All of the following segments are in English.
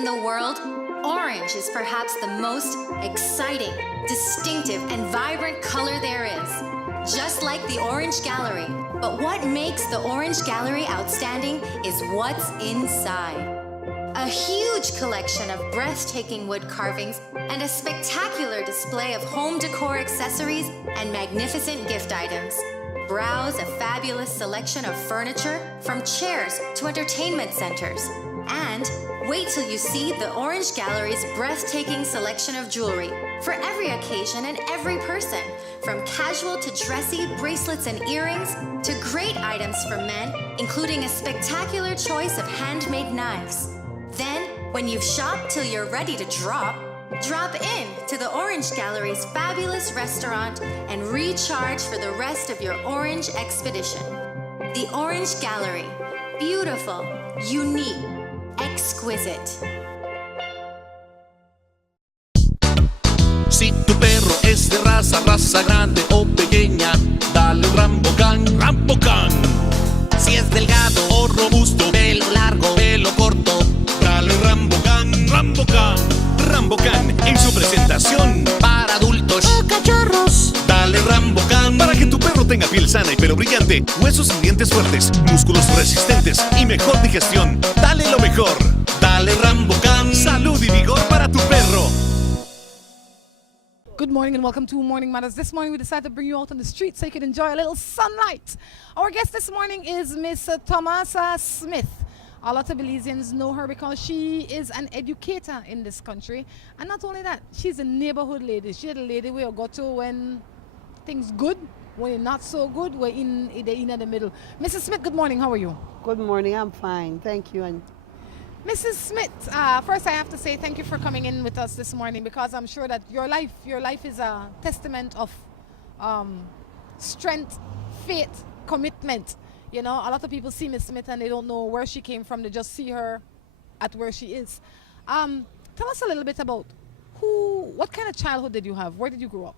in the world, orange is perhaps the most exciting, distinctive, and vibrant color there is. Just like the Orange Gallery. But what makes the Orange Gallery outstanding is what's inside. A huge collection of breathtaking wood carvings and a spectacular display of home decor accessories and magnificent gift items. Browse a fabulous selection of furniture, from chairs to entertainment centers. And wait till you see the Orange Gallery's breathtaking selection of jewelry for every occasion and every person, from casual to dressy bracelets and earrings to great items for men, including a spectacular choice of handmade knives. Then, when you've shopped till you're ready to drop in to the Orange Gallery's fabulous restaurant and recharge for the rest of your orange expedition. The Orange Gallery. Beautiful, unique, exquisite. Si tu perro es de raza grande o pequeña, dale un Rambocan, Rambocan. Si es delgado o robusto, pelo largo, pelo corto, dale Rambocan, Rambocan. Rambocan en su presentación para adultos o cachorros. Dale Rambocan para que tu perro tenga piel sana y pelo brillante, huesos y dientes fuertes, músculos resistentes y mejor digestión. Dale lo mejor. Dale Rambocan. Salud y vigor para tu perro. Good morning and welcome to Morning Matters. This morning we decided to bring you out on the street so you can enjoy a little sunlight. Our guest this morning is Miss Tomasa Smith. A lot of Belizeans know her because she is an educator in this country. And not only that, she's a neighborhood lady. She's the lady we go to when things good, when it's not so good, we're in the middle. Mrs. Smith, good morning. How are you? Good morning. I'm fine. Thank you. And Mrs. Smith, first I have to say thank you for coming in with us this morning, because I'm sure that your life is a testament of strength, faith, commitment. You know, a lot of people see Miss Smith and they don't know where she came from. They just see her at where she is. Tell us a little bit about what kind of childhood did you have? Where did you grow up?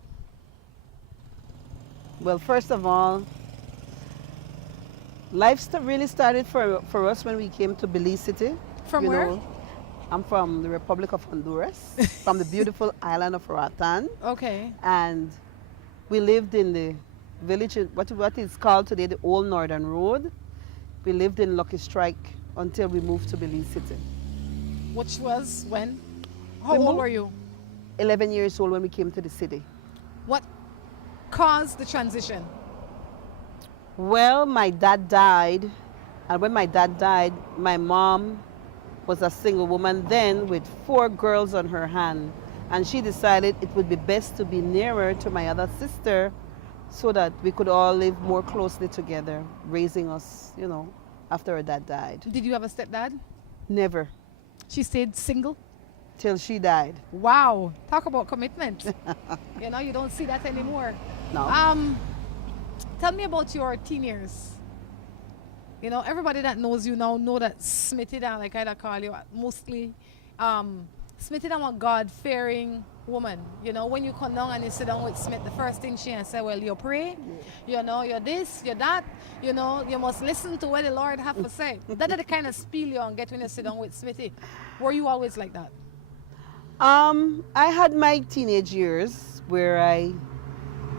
well, first of all, life really started for us when we came to Belize City. From where? I'm from the Republic of Honduras, from the beautiful island of Ratan. Okay. And we lived in the village, what is called today the Old Northern Road. We lived in Lucky Strike until we moved to Belize City. Which was when? How old were you? 11 years old when we came to the city. What caused the transition? Well, my dad died, and when my dad died, my mom was a single woman then with 4 girls on her hand, and she decided it would be best to be nearer to my other sister so that we could all live more closely together, raising us, you know, after her dad died. Did you have a stepdad? Never, She stayed single? till she died. Wow, talk about commitment. You know, you don't see that anymore. No. Tell me about your teen years. You know, everybody that knows you now know that Smithy, like I call you, mostly Smithy, I'm a God-fearing woman. You know, when you come down and you sit down with Smith, the first thing she say, well, you pray, you know, you're this, you're that, you know, you must listen to what the Lord have to say. That is the kind of spiel you get when you sit down with Smithy. Were you always like that? I had my teenage years where I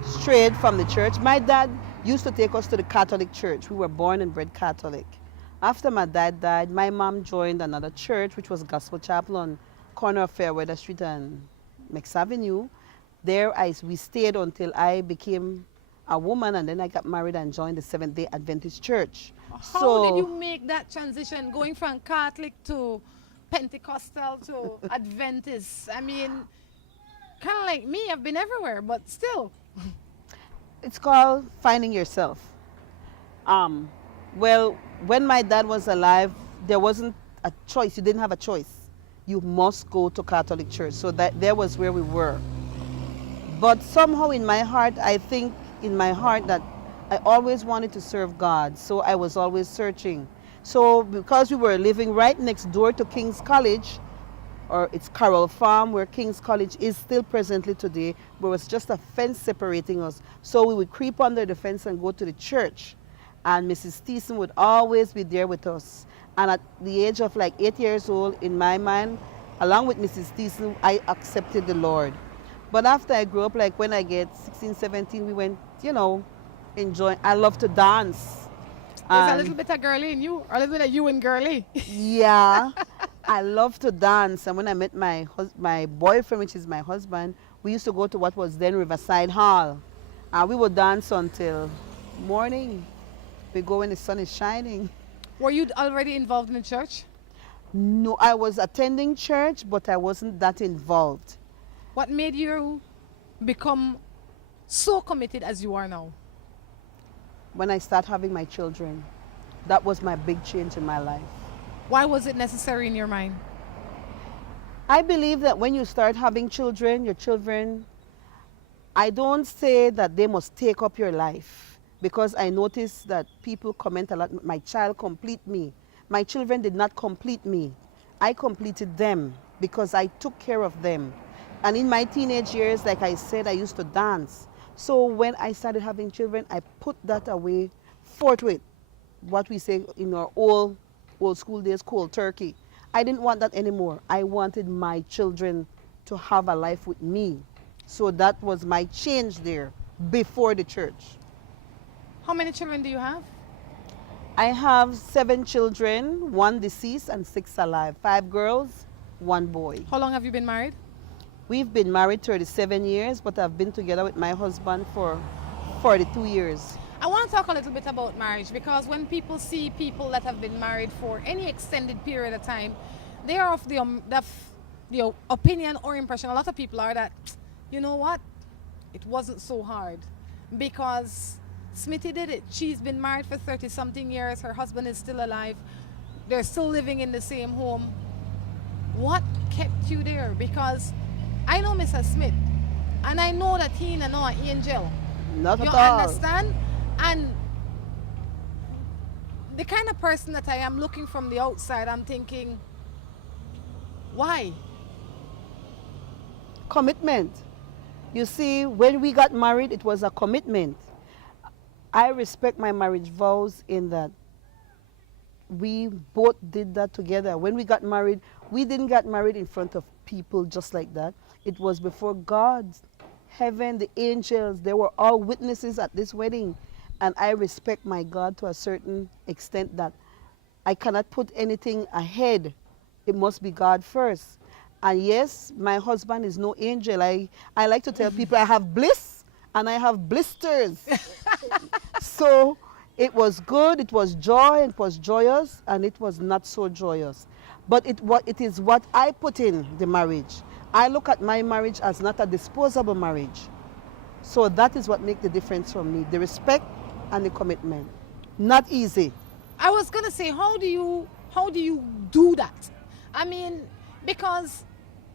strayed from the church. My dad used to take us to the Catholic church. We were born and bred Catholic. After my dad died, my mom joined another church, which was Gospel Chapel on corner of Fairweather Street and Mex Avenue. There we stayed until I became a woman, and then I got married and joined the Seventh-day Adventist Church. How did you make that transition, going from Catholic to Pentecostal to Adventist? I mean, kind of like me, I've been everywhere, but still. It's called finding yourself. Well, when my dad was alive, there wasn't a choice. You didn't have a choice. You must go to Catholic church. So there was where we were. But somehow in my heart, I think in my heart that I always wanted to serve God. So I was always searching. So because we were living right next door to King's College, or it's Carroll Farm, where King's College is still presently today, there was just a fence separating us. So we would creep under the fence and go to the church. And Mrs. Thiessen would always be there with us. And at the age of like 8 years old, in my mind, along with Mrs. Thiessen, I accepted the Lord. But after I grew up, like when I get 16, 17, we went, enjoying. I love to dance. There's a little bit of girly in you, or a little bit of you and girly. Yeah, I love to dance. And when I met my boyfriend, which is my husband, we used to go to what was then Riverside Hall. And we would dance until morning. We go when the sun is shining. Were you already involved in the church? No, I was attending church, but I wasn't that involved. What made you become so committed as you are now? When I start having my children, that was my big change in my life. Why was it necessary in your mind? I believe that when you start having children, your children, I don't say that they must take up your life, because I notice that people comment a lot, my child complete me. My children did not complete me. I completed them because I took care of them. And in my teenage years, like I said, I used to dance. So when I started having children, I put that away forthwith. What we say in our old school days, cold turkey. I didn't want that anymore. I wanted my children to have a life with me. So that was my change there before the church. How many children do you have? I have 7 children, 1 deceased and 6 alive. 5 girls, 1 boy. How long have you been married? We've been married 37 years, but I've been together with my husband for 42 years. I want to talk a little bit about marriage, because when people see people that have been married for any extended period of time, they are of the opinion or impression, a lot of people are, that, you know what, it wasn't so hard because Smitty did it. She's been married for 30 something years. Her husband is still alive. They're still living in the same home. What kept you there? Because I know Mr. Smith, and I know that he is no angel. Not You at all. understand? And the kind of person that I am, looking from the outside, I'm thinking, why? Commitment. You see, when we got married, it was a commitment. I respect my marriage vows in that we both did that together. When we got married, we didn't get married in front of people just like that. It was before God, heaven, the angels. They were all witnesses at this wedding. And I respect my God to a certain extent that I cannot put anything ahead. It must be God first. And yes, my husband is no angel. I like to tell people I have bliss and I have blisters. So it was good, it was joy, it was joyous, and it was not so joyous. But it is what I put in the marriage. I look at my marriage as not a disposable marriage. So that is what makes the difference for me, the respect and the commitment. Not easy. I was gonna say, how do you do that? I mean, because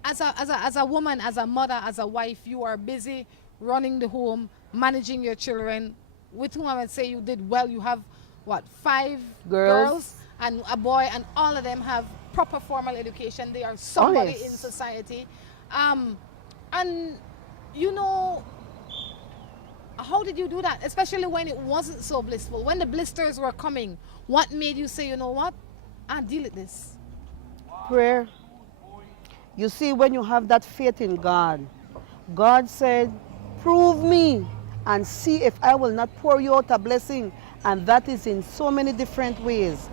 as a woman, as a mother, as a wife, you are busy running the home, managing your children, with whom I would say you did well. You have what, 5 girls and a boy, and all of them have proper formal education. They are somebody in society. And you know, how did you do that? Especially when it wasn't so blissful, when the blisters were coming. What made you say, you know what, I'll deal with this? Prayer. You see, when you have that faith in God, God said, prove me and see if I will not pour you out a blessing. And that is in so many different ways.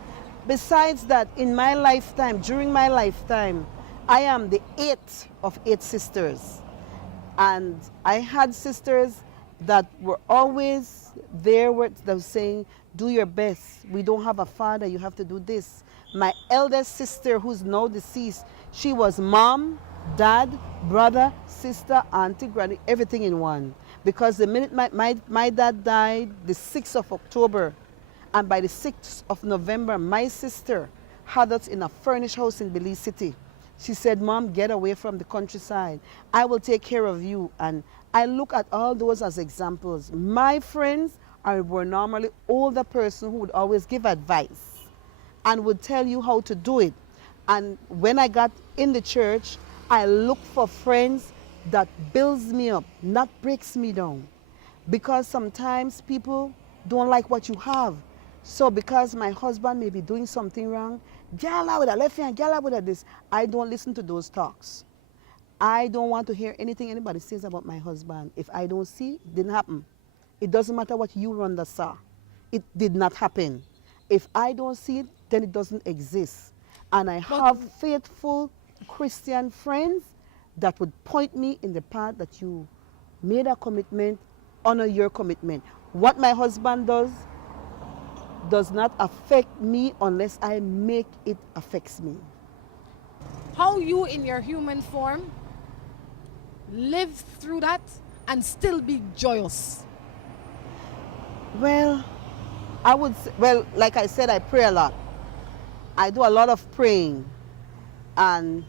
Besides that, in my lifetime, during my lifetime, I am the 8th of 8 sisters. And I had sisters that were always there, they were saying, do your best. We don't have a father, you have to do this. My eldest sister, who's now deceased, she was mom, dad, brother, sister, auntie, granny, everything in one. Because the minute my dad died, the 6th of October, and by the 6th of November, my sister had us in a furnished house in Belize City. She said, Mom, get away from the countryside. I will take care of you. And I look at all those as examples. My friends were normally older person who would always give advice and would tell you how to do it. And when I got in the church, I look for friends that builds me up, not breaks me down. Because sometimes people don't like what you have. So because my husband may be doing something wrong, gyal with a left hand, gyal with a this, I don't listen to those talks. I don't want to hear anything anybody says about my husband. If I don't see, it didn't happen. It doesn't matter what you, Rhonda, saw. It did not happen. If I don't see it, then it doesn't exist. And I have faithful Christian friends that would point me in the path that you made a commitment, honor your commitment. What my husband does not affect me unless I make it affects me. How you in your human form live through that and still be joyous? Well, like I said, I pray a lot. I do a lot of praying. And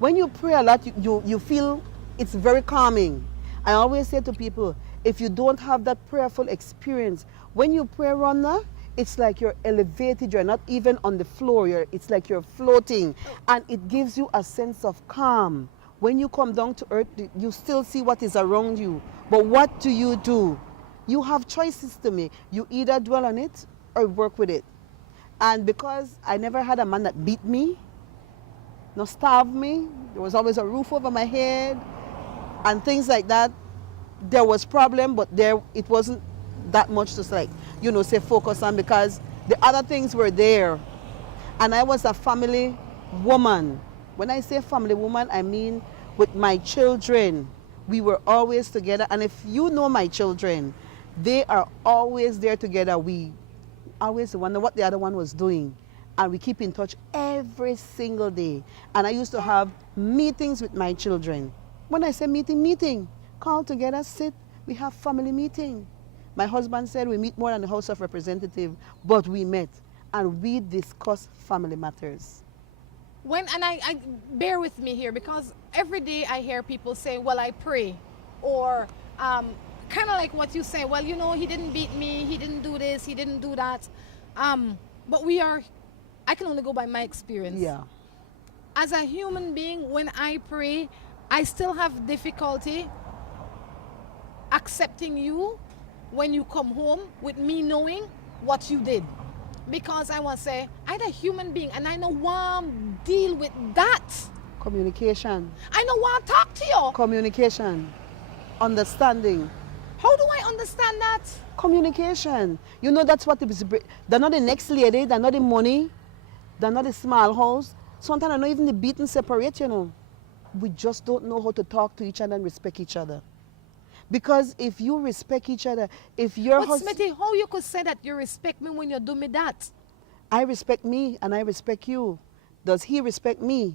when you pray a lot, you feel it's very calming. I always say to people, if you don't have that prayerful experience, when you pray, Rhonda, it's like you're elevated, you're not even on the floor, it's like you're floating, and it gives you a sense of calm. When you come down to earth, you still see what is around you, but what do? You have choices to make. You either dwell on it or work with it. And because I never had a man that beat me, no starved me, there was always a roof over my head, and things like that, there was problem, but it wasn't that much to say focus on, because the other things were there. And I was a family woman. When I say family woman, I mean with my children. We were always together, and if you know my children, they are always there together. We always wonder what the other one was doing, and we keep in touch every single day. And I used to have meetings with my children. When I say meeting, call together, sit, we have family meeting. My husband said we meet more than the House of Representatives, but we met and we discuss family matters. I bear with me here, because every day I hear people say, well, I pray, or kind of like what you say, well, he didn't beat me, he didn't do this, he didn't do that. But I can only go by my experience. Yeah. As a human being, when I pray, I still have difficulty accepting you when you come home with me knowing what you did. Because I want to say, I'm a human being and I know want to deal with that. Communication. I know want to talk to you. Communication. Understanding. How do I understand that? Communication. That's what it is. They're not the next lady, they're not the money, they're not the small house. Sometimes they're not even the beaten separate, We just don't know how to talk to each other and respect each other. Because if you respect each other, if your husband... Smitty, how you could say that you respect me when you do me that? I respect me and I respect you. Does he respect me?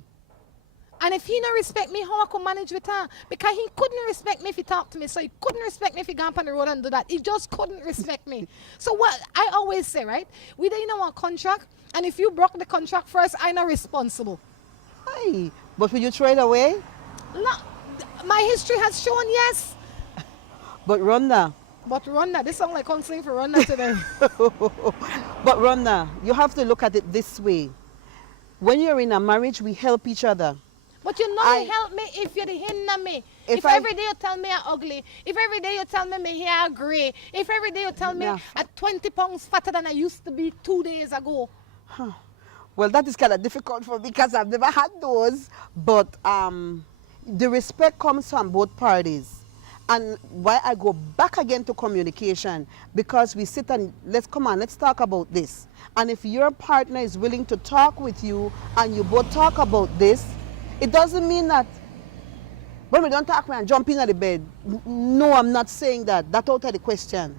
And if he not respect me, how I could manage with her? Because he couldn't respect me if he talked to me. So he couldn't respect me if he gone up on the road and do that. He just couldn't respect me. So what I always say, right? We don't know a contract, and if you broke the contract first, I'm not responsible. Aye. But will you throw it away? No, my history has shown yes. But Rhonda, this sounds like counseling for Rhonda today. But Rhonda, you have to look at it this way. When you're in a marriage, we help each other. But you help me if you hinder me. If every day you tell me I'm ugly, if every day you tell me my hair gray, if every day you tell me I'm 20 pounds fatter than I used to be 2 days ago. Huh. Well, that is kind of difficult for me because I've never had those. But the respect comes from both parties. And why I go back again to communication, because we sit and let's talk about this. And if your partner is willing to talk with you and you both talk about this, it doesn't mean that when we don't talk, we jump in at the bed. No, I'm not saying that. That's out of the question.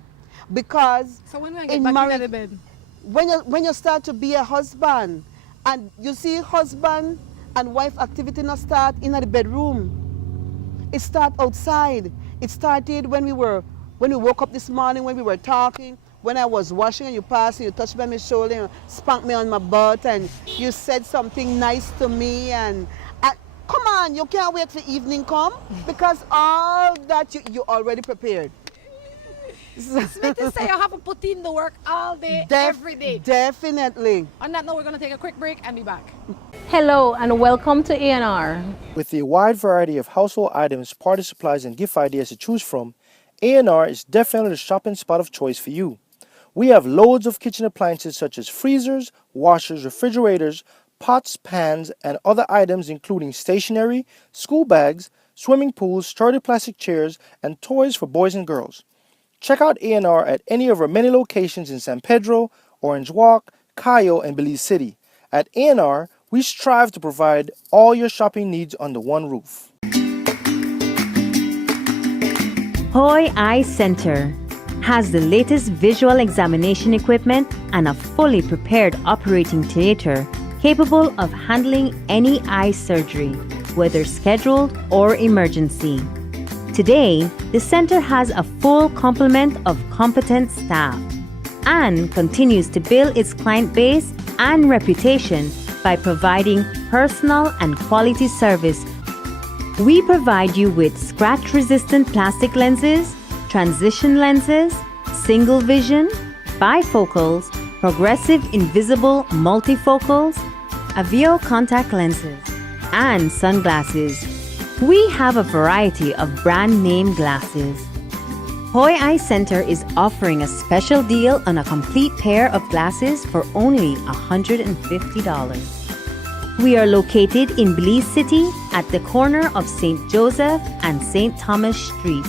Because so when we get back in the bed? When you start to be a husband and you see husband and wife activity not start in the bedroom. It start outside. It started when we woke up this morning, when we were talking, when I was washing and you passed and you touched me on my shoulder and spanked me on my butt and you said something nice to me and come on, you can't wait for evening come because all that you already prepared. Smitty say you have to put in the work all day, every day. Definitely. On that note, we're going to take a quick break and be back. Hello and welcome to A&R. With a wide variety of household items, party supplies, and gift ideas to choose from, A&R is definitely the shopping spot of choice for you. We have loads of kitchen appliances such as freezers, washers, refrigerators, pots, pans, and other items including stationery, school bags, swimming pools, sturdy plastic chairs, and toys for boys and girls. Check out A&R at any of our many locations in San Pedro, Orange Walk, Cayo, and Belize City. At A&R, we strive to provide all your shopping needs under one roof. Hoy Eye Center has the latest visual examination equipment and a fully prepared operating theater capable of handling any eye surgery, whether scheduled or emergency. Today, the center has a full complement of competent staff and continues to build its client base and reputation by providing personal and quality service. We provide you with scratch-resistant plastic lenses, transition lenses, single vision, bifocals, progressive invisible multifocals, Avio contact lenses, and sunglasses. We have a variety of brand name glasses. Hoy Eye Center is offering a special deal on a complete pair of glasses for only $150. We are located in Belize City at the corner of St. Joseph and St. Thomas Street.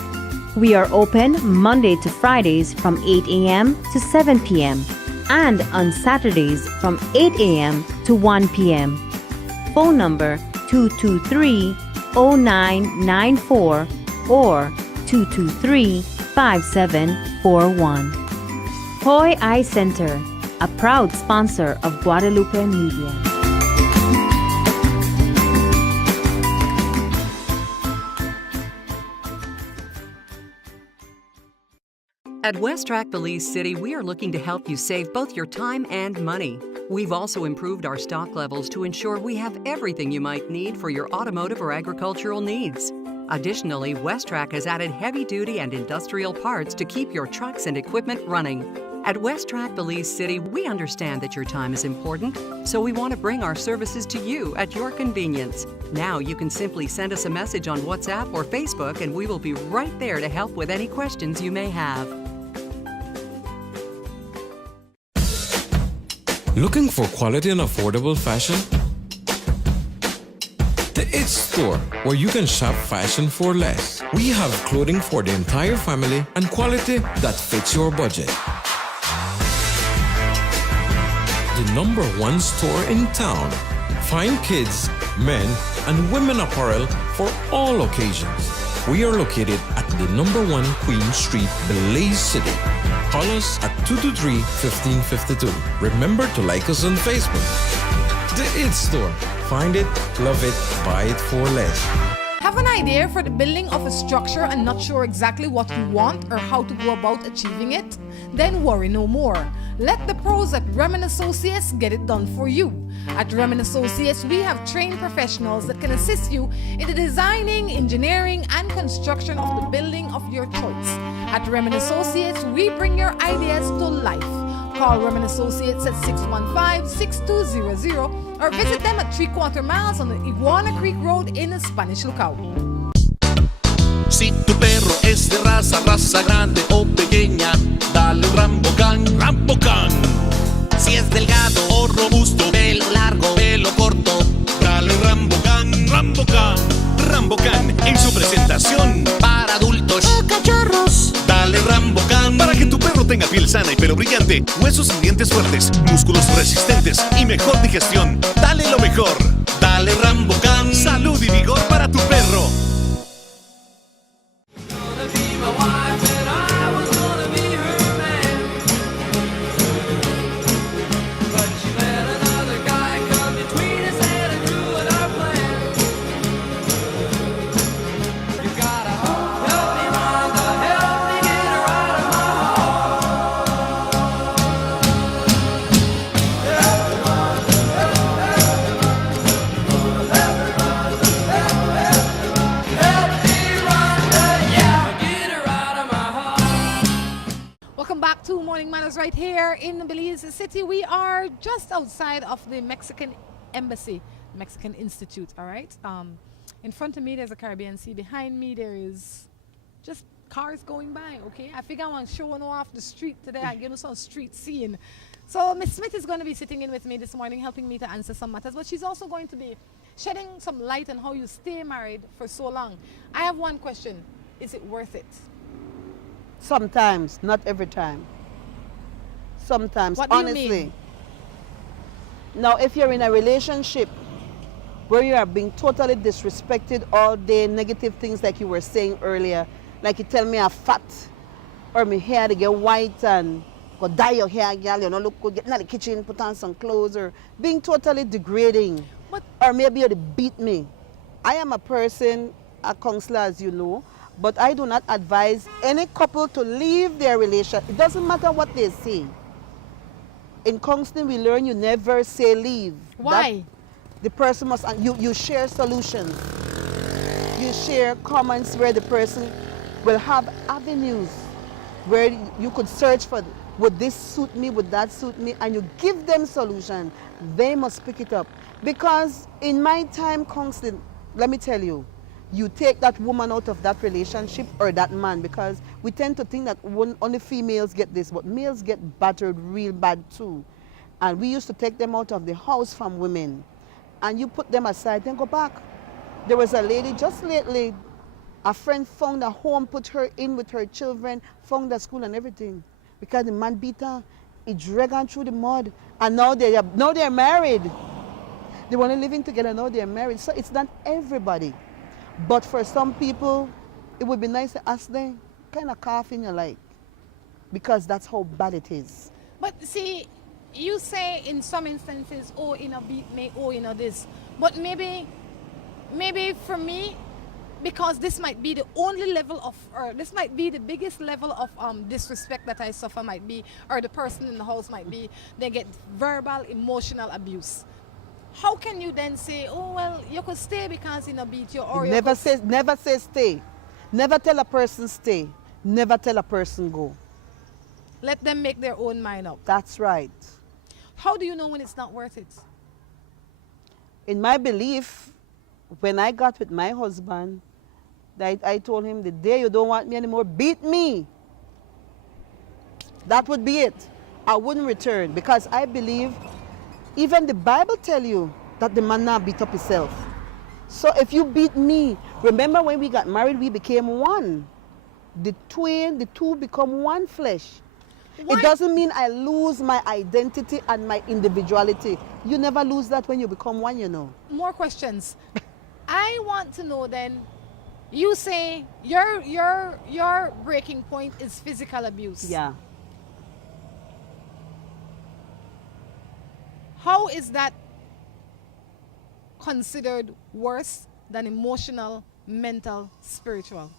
We are open Monday to Fridays from 8 a.m. to 7 p.m. and on Saturdays from 8 a.m. to 1 p.m. Phone number 223-0994 or 223-5741. Hoy Eye Center, a proud sponsor of Guadalupe Media. At West Track Belize City, we are looking to help you save both your time and money. We've also improved our stock levels to ensure we have everything you might need for your automotive or agricultural needs. Additionally, West Track has added heavy-duty and industrial parts to keep your trucks and equipment running. At West Track Belize City, we understand that your time is important, so we want to bring our services to you at your convenience. Now you can simply send us a message on WhatsApp or Facebook, and we will be right there to help with any questions you may have. Looking for quality and affordable fashion? The It Store, where you can shop fashion for less. We have clothing for the entire family and quality that fits your budget. The #1 store in town. Find kids, men, and women apparel for all occasions. We are located at the #1 Queen Street, Belize City. Call us at 223-1552. Remember to like us on Facebook. The It Store. Find it, love it, buy it for less. Have an idea for the building of a structure and not sure exactly what you want or how to go about achieving it? Then worry no more. Let the pros at Remen Associates get it done for you. At Remen Associates, we have trained professionals that can assist you in the designing, engineering, and construction of the building of your choice. At Remen Associates, we bring your ideas to life. Call Remen Associates at 615-6200 or visit them at 3/4 miles on the Iguana Creek Road in Spanish Lookout. Si tu perro es de raza grande o pequeña, dale un Rambocan, Rambocan. Si es delgado o robusto, pelo largo, pelo corto, dale un Rambocan, Rambocan. Rambocan en su presentación para adultos o cachorros. Dale Rambocan para que tu perro tenga piel sana y pelo brillante, huesos y dientes fuertes, músculos resistentes y mejor digestión. Dale lo mejor. Dale Rambocan. Salud y vigor para tu perro. Right here in Belize City. We are just outside of the Mexican Embassy, Mexican Institute, all right? In front of me, there's a Caribbean Sea. Behind me, there is just cars going by, okay? I figure I want to show you off the street today and give you some street scene. So Miss Smith is going to be sitting in with me this morning, helping me to answer some matters, but she's also going to be shedding some light on how you stay married for so long. I have one question. Is it worth it? Sometimes, not every time. Sometimes, What do you honestly. mean? Now, if you're in a relationship where you are being totally disrespected all day, negative things like you were saying earlier, like you tell me I'm fat, or my hair to get white and go dye your hair, girl, you know, look good, get in the kitchen, put on some clothes, or being totally degrading. But Or maybe you beat me. I am a person, a counselor, as you know, but I do not advise any couple to leave their relationship. It doesn't matter what they say. In counseling, we learn you never say leave. why? The person must, you share solutions. You share comments where the person will have avenues where you could search for, would this suit me, would that suit me, and you give them solution. They must pick it up. Because in my time counseling, let me tell you, you take that woman out of that relationship or that man, because we tend to think that only females get this, but males get battered real bad too. And we used to take them out of the house from women, and you put them aside, then go back. There was a lady just lately, a friend found a home, put her in with her children, found a school and everything, because the man beat her. He dragged her through the mud, and now they're married. They were only living together, now they're married. So it's not everybody. But for some people, it would be nice to ask them, kind of coffee you like, because that's how bad it is. But see, you say in some instances, oh, in a beat me, oh, in a this. But maybe for me, because this might be the only level of, or this might be the biggest level of disrespect that I suffer might be, or the person in the house might be, they get verbal, emotional abuse. How can you then say, oh, well, you could stay because in a beat you, or Never say stay. Never tell a person stay. Never tell a person go. let them make their own mind up. That's right. How do you know when it's not worth it? In my belief, when I got with my husband, I told him, the day you don't want me anymore, beat me. That would be it. I wouldn't return, because I believe even the Bible tell you that the man not beat up himself. So if you beat me, remember when we got married, we became one. The two become one flesh. Why? It doesn't mean I lose my identity and my individuality. You never lose that when you become one, you know. More questions. I want to know then, you say your breaking point is physical abuse. Yeah. How is that considered worse than emotional, mental, spiritual?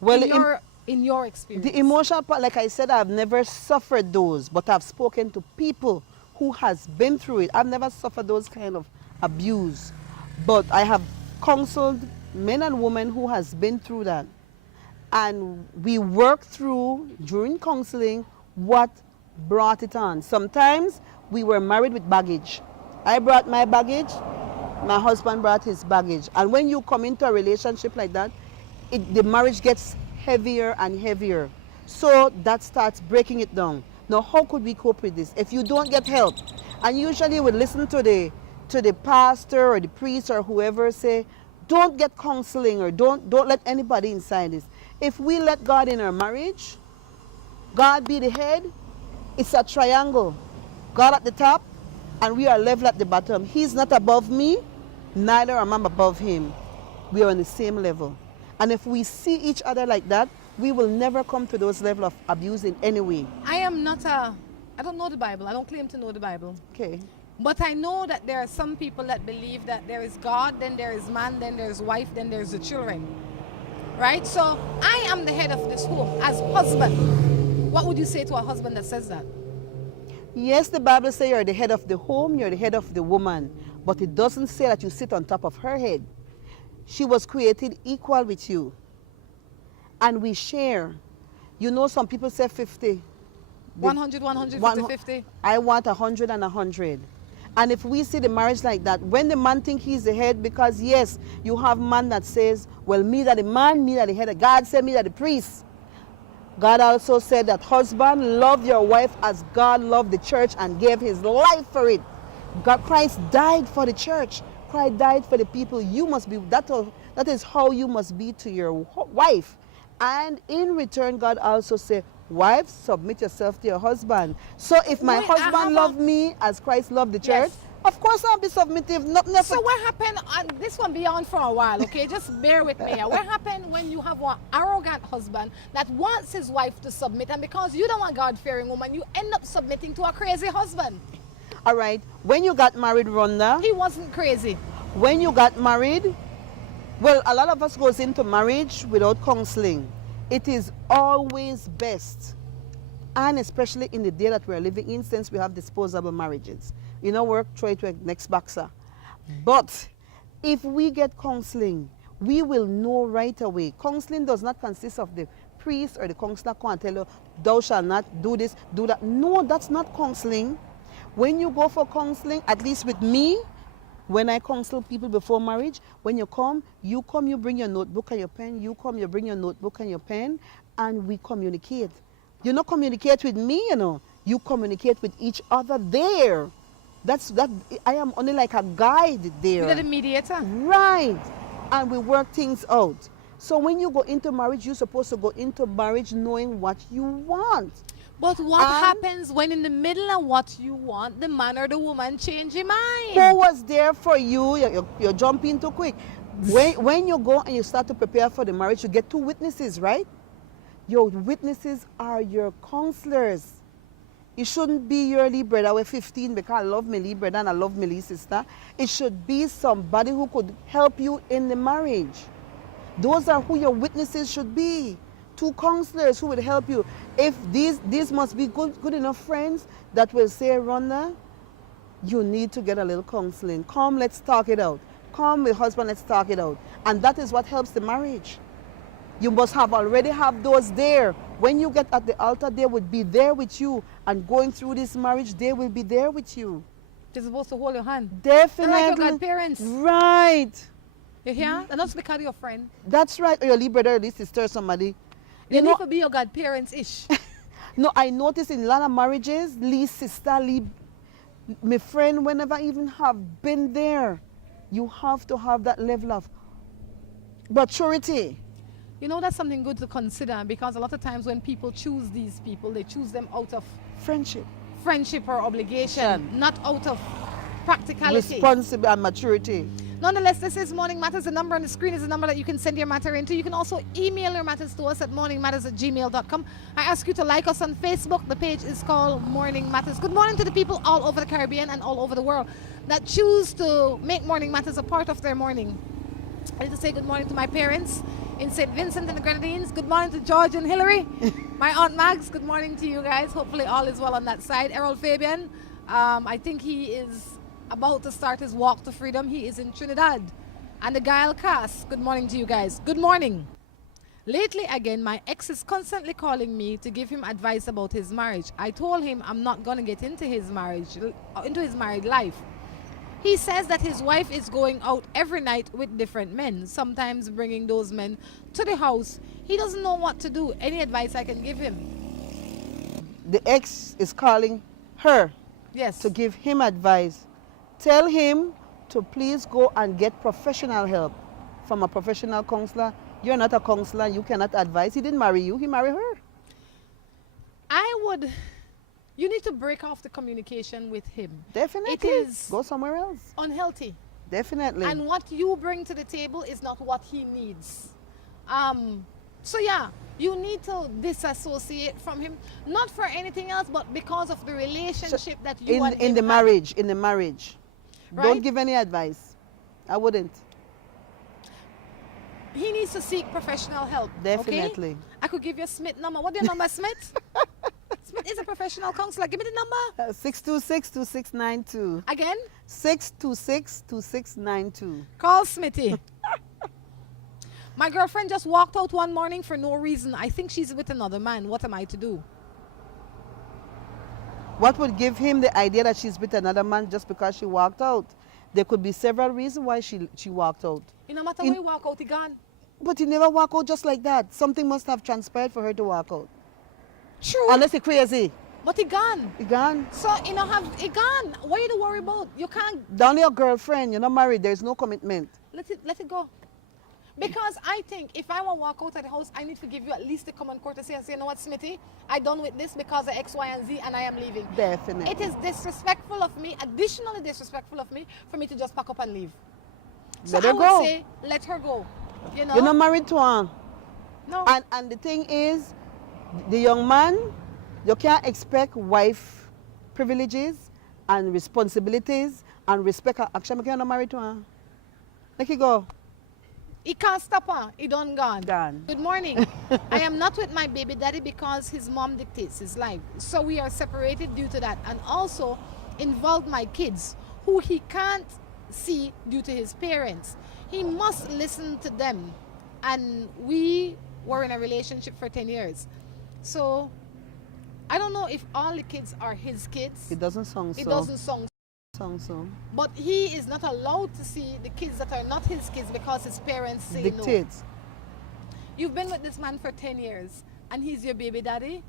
Well, In your experience. the emotional part, like I said, I've never suffered those, but I've spoken to people who has been through it. I've never suffered those kind of abuse, but I have counseled men and women who has been through that. And we work through, during counseling, what brought it on. Sometimes we were married with baggage. I brought my baggage, my husband brought his baggage. And when you come into a relationship like that, the marriage gets heavier and heavier. So that starts breaking it down. Now, how could we cope with this? If you don't get help, and usually we listen to the pastor or the priest or whoever say, don't get counseling, or don't let anybody inside this. If we let God in our marriage, God be the head, it's a triangle. God at the top, and we are level at the bottom. He's not above me, neither am I above him. We are on the same level. And if we see each other like that, we will never come to those level of abuse in any way. I don't know the Bible. I don't claim to know the Bible. Okay. But I know that there are some people that believe that there is God, then there is man, then there's wife, then there's the children. Right? So I am the head of this home as husband. What would you say to a husband that says that? Yes, the Bible says you're the head of the home, you're the head of the woman. But it doesn't say that you sit on top of her head. She was created equal with you. And we share. You know, some people say 50. 100, 150, 50. I want 100 and 100. And if we see the marriage like that, when the man think he's the head, because yes, you have man that says, well, me that the man, me that the head. God said me that the priest. God also said that husband, love your wife as God loved the church and gave his life for it. God, Christ died for the church. Christ died for the people. You must be, that is how you must be to your wife. And in return, God also said, wives, submit yourself to your husband. So if my husband loved me as Christ loved the church, Yes. of course I'll be submissive. So what happened, and this one be on for a while, okay? Just bear with me. What happened when you have an arrogant husband that wants his wife to submit, and because you don't want a God-fearing woman, you end up submitting to a crazy husband? All right. When you got married, Rhonda, He wasn't crazy. when you got married, well, a lot of us goes into marriage without counseling. It is always best, and especially in the day that we're living in, since we have disposable marriages. You know, work, try to next boxer. But if we get counseling, we will know right away. Counseling does not consist of the priest or the counselor come and tell you, thou shalt not do this, do that. No, that's not counseling. When you go for counseling, at least with me, when I counsel people before marriage, when you come, you bring your notebook and your pen, you come, you bring your notebook and your pen, and we communicate. You don't communicate with me, you know. You communicate with each other there. I am only like a guide there. You're the mediator. Right. And we work things out. So when you go into marriage, you're supposed to go into marriage knowing what you want. But what happens when in the middle of what you want, the man or the woman change your mind? Who was there for you? You're jumping too quick. When you go and you start to prepare for the marriage, you get two witnesses, right? Your witnesses are your counselors. It shouldn't be your little brother with 15 because I love my little brother and I love my little sister. It should be somebody who could help you in the marriage. Those are who your witnesses should be. Two counselors who will help you. If these must be good enough friends that will say, Rhonda, you need to get a little counseling. Come, let's talk it out. Come with husband, let's talk it out. And that is what helps the marriage. You must already have those there. When you get at the altar, they would be there with you. And going through this marriage, they will be there with you. They're supposed to hold your hand. Definitely. They're like your godparents. Right. You hear? And not because your friend. That's right. Or your little brother or little sister, somebody. They need to be your godparents-ish. No, I notice in a lot of marriages, Lee's sister, my friend, whenever I even have been there, you have to have that level of maturity. You know, that's something good to consider, because a lot of times when people choose these people, they choose them out of friendship or obligation, not out of practicality. Responsibility and maturity. Nonetheless, this is Morning Matters. The number on the screen is the number that you can send your matter into. You can also email your matters to us at morningmatters@gmail.com. I ask you to like us on Facebook. The page is called Morning Matters. Good morning to the people all over the Caribbean and all over the world that choose to make Morning Matters a part of their morning. I need to say good morning to my parents in St. Vincent and the Grenadines. Good morning to George and Hillary. My Aunt Mags, good morning to you guys. Hopefully all is well on that side. Errol Fabian, I think he is about to start his walk to freedom. He is in Trinidad. And the Gael Cass, good morning to you guys. Good morning. Lately again, my ex is constantly calling me to give him advice about his marriage. I told him I'm not going to get into his married life. He says that his wife is going out every night with different men, sometimes bringing those men to the house. He doesn't know what to do. Any advice I can give him? The ex is calling her Yes. to give him advice. Tell him to please go and get professional help from a professional counselor. You're not a counselor. You cannot advise. He didn't marry you. He married her. You need to break off the communication with him. Definitely. It is go somewhere else. Unhealthy. Definitely. And what you bring to the table is not what he needs. So yeah, you need to disassociate from him, not for anything else, but because of the relationship that you and him in the have. marriage. Right? Don't give any advice. I wouldn't. He needs to seek professional help. Definitely. Okay? I could give you a Smith number. What do you number, Smith? Smith is a professional counselor. Give me the number. 626-2692. Again? 626-2692. Call Smithy. My girlfriend just walked out one morning for no reason. I think she's with another man. What am I to do? What would give him the idea that she's with another man just because she walked out? There could be several reasons why she walked out. No matter where you walk out, he gone. But he never walk out just like that. Something must have transpired for her to walk out. True. Unless he crazy. But he gone. He gone. So, he gone. What you to worry about? You can't. Down your girlfriend, you're not married, there's no commitment. Let it go. Because I think if I want to walk out of the house, I need to give you at least a common courtesy and say, you know what, Smitty, I done with this because of X, Y, and Z, and I am leaving. Definitely. It is disrespectful of me, additionally disrespectful of me, for me to just pack up and leave. So Let her I would go. say, let her go. You know? You're not married to her. No. And the thing is, the young man, you can't expect wife privileges and responsibilities and respect her action because you're not married to her. Let it go. He can't stop her. He done gone. Done. Good morning. I am not with my baby daddy because his mom dictates his life. So we are separated due to that. And also involved my kids, who he can't see due to his parents. He must listen to them. And we were in a relationship for 10 years. So I don't know if all the kids are his kids. It doesn't sound so. It doesn't sound so. But he is not allowed to see the kids that are not his kids because his parents say Dictates. no. You've been with this man for 10 years and he's your baby daddy.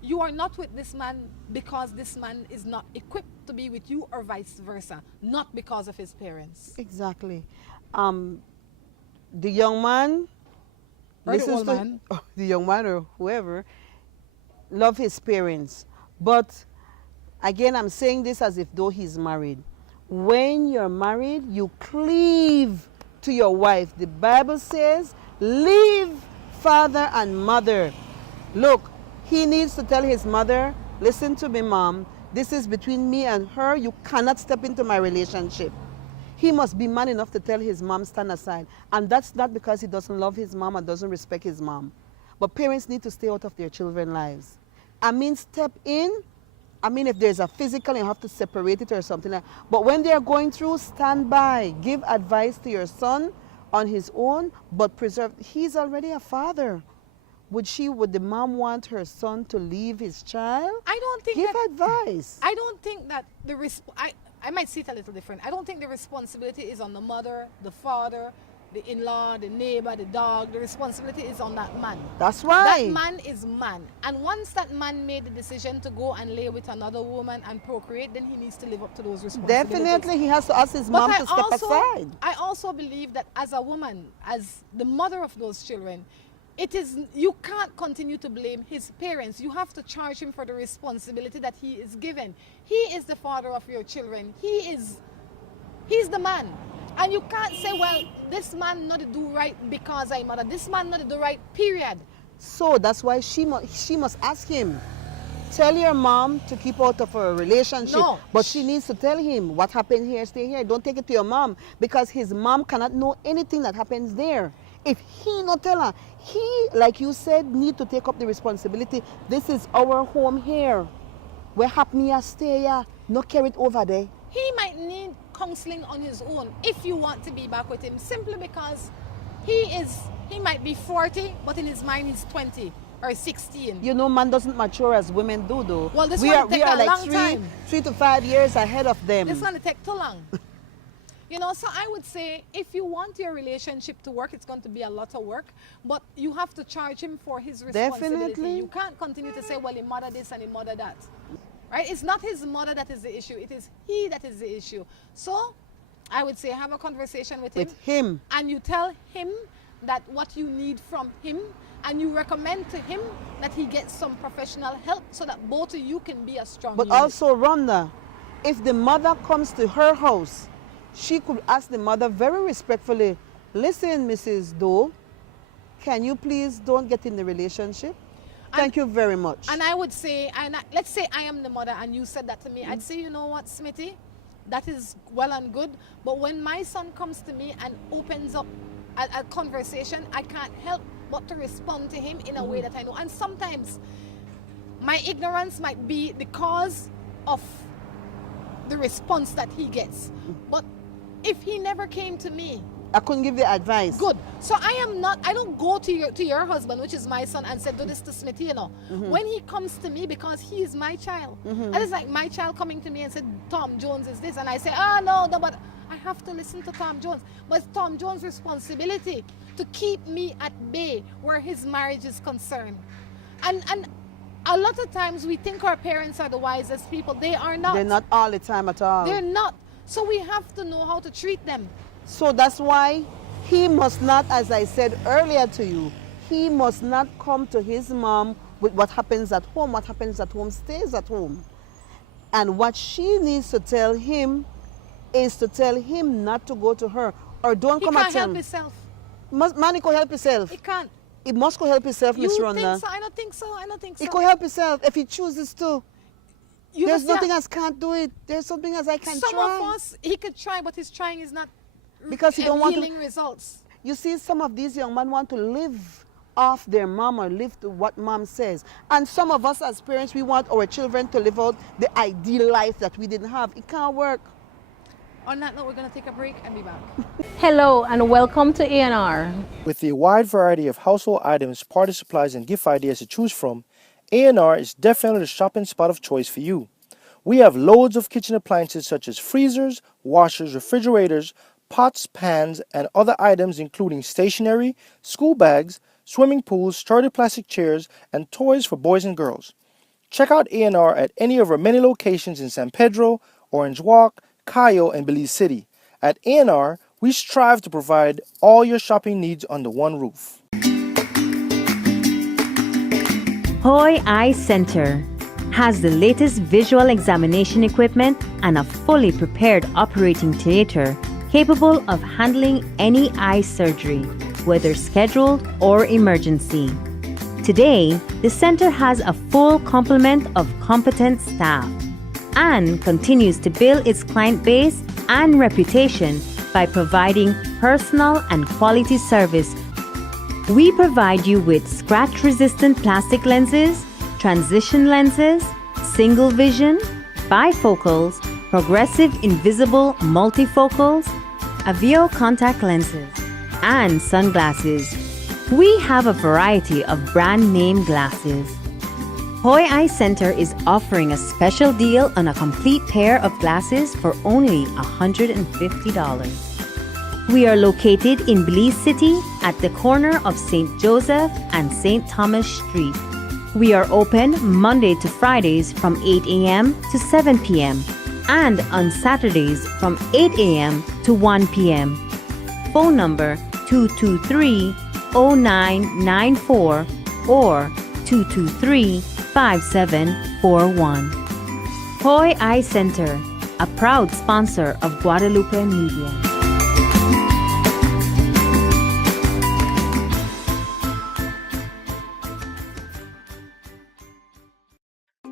You are not with this man because this man is not equipped to be with you or vice versa, not because of his parents. Exactly. The young man, Or the old man. The young man or whoever, love his parents. But again, I'm saying this as if though he's married. When you're married, you cleave to your wife. The Bible says, leave father and mother. Look, he needs to tell his mother, listen to me, mom. This is between me and her. You cannot step into my relationship. He must be man enough to tell his mom, stand aside. And that's not because he doesn't love his mom or doesn't respect his mom. But parents need to stay out of their children's lives. I mean, step in. I mean, if there's a physical, you have to separate it or something like that. But when they're going through, stand by. Give advice to your son on his own, but preserve. He's already a father. Would the mom want her son to leave his child? I don't think Give that, advice. I don't think that I might see it a little different. I don't think the responsibility is on the mother, the father, the in-law, the neighbor, the dog. The responsibility is on that man. That's right. That man is man. And once that man made the decision to go and lay with another woman and procreate, then he needs to live up to those responsibilities. Definitely, he has to ask his mom to step aside. I also believe that as a woman, as the mother of those children, you can't continue to blame his parents. You have to charge him for the responsibility that he is given. He is the father of your children. He's the man. And you can't say, well, this man not do right because I'm mother. This man not do right, period. So that's why she must ask him. Tell your mom to keep out of a relationship. No. But she needs to tell him what happened here, stay here. Don't take it to your mom. Because his mom cannot know anything that happens there. If he not tell her, he, like you said, need to take up the responsibility. This is our home here. Where happen here, stay here. No carry it over there. He might need counseling on his own if you want to be back with him, simply because he might be 40, but in his mind he's 20 or 16. You know, man doesn't mature as women do, though. Well, this we one are take a like long time. 3 to 5 years ahead of them. This going to take too long. You know, so I would say if you want your relationship to work, it's going to be a lot of work, but you have to charge him for his responsibility. Definitely. You can't continue to say, well, he mother this and he mother that. Right? It's not his mother that is the issue. It is he that is the issue. So I would say have a conversation with him. And you tell him that what you need from him, and you recommend to him that he gets some professional help so that both of you can be a strong But unit. also, Rhonda, if the mother comes to her house, she could ask the mother very respectfully, listen, Mrs. Doe, can you please don't get in the relationship? Thank you very much. And I would say, let's say I am the mother and you said that to me, I'd say, you know what, Smitty, that is well and good, but when my son comes to me and opens up a conversation, I can't help but to respond to him in a way that I know. And sometimes my ignorance might be the cause of the response that he gets. But if he never came to me I couldn't give you advice. Good. So I don't go to your husband, which is my son, and say, do this to Smithy, you know. When he comes to me, because he is my child. And it's like my child coming to me and said, Tom Jones is this. And I say, no, but I have to listen to Tom Jones. But it's Tom Jones' responsibility to keep me at bay where his marriage is concerned. And a lot of times we think our parents are the wisest people. They are not. They're not all the time at all. They're not. So we have to know how to treat them. So that's why he must not, as I said earlier to you, he must not come to his mom with what happens at home. What happens at home stays at home. And what she needs to tell him is to tell him not to go to her. Or don't come at him. He can't help himself. Man, he could help himself. He can't. He must go help himself, Miss Rhonda. You think so? I don't think so. I don't think so. He could help himself if he chooses to. There's nothing else can't do it. There's something else I can try. Some of us, he could try, but his trying is not because he don't want yielding results. You see, some of these young men want to live off their mom or live to what mom says. And some of us as parents, we want our children to live out the ideal life that we didn't have. It can't work. On that note, we're going to take a break and be back. Hello and welcome to A&R. With a wide variety of household items, party supplies, and gift ideas to choose from, A&R is definitely the shopping spot of choice for you. We have loads of kitchen appliances such as freezers, washers, refrigerators, pots, pans, and other items including stationery, school bags, swimming pools, sturdy plastic chairs, and toys for boys and girls. Check out A&R at any of our many locations in San Pedro, Orange Walk, Cayo, and Belize City. At A&R, we strive to provide all your shopping needs under one roof. Hoy Eye Center has the latest visual examination equipment and a fully prepared operating theater capable of handling any eye surgery, whether scheduled or emergency. Today, the center has a full complement of competent staff and continues to build its client base and reputation by providing personal and quality service. We provide you with scratch-resistant plastic lenses, transition lenses, single vision, bifocals, progressive invisible multifocals, Avio contact lenses, and sunglasses. We have a variety of brand name glasses. Hoy Eye Center is offering a special deal on a complete pair of glasses for only $150. We are located in Belize City at the corner of St. Joseph and St. Thomas Street. We are open Monday to Fridays from 8 a.m. to 7 p.m. and on Saturdays from 8 a.m. to 1 p.m. Phone number 223-0994 or 223-5741. Hoy Eye Center, a proud sponsor of Guadalupe Media.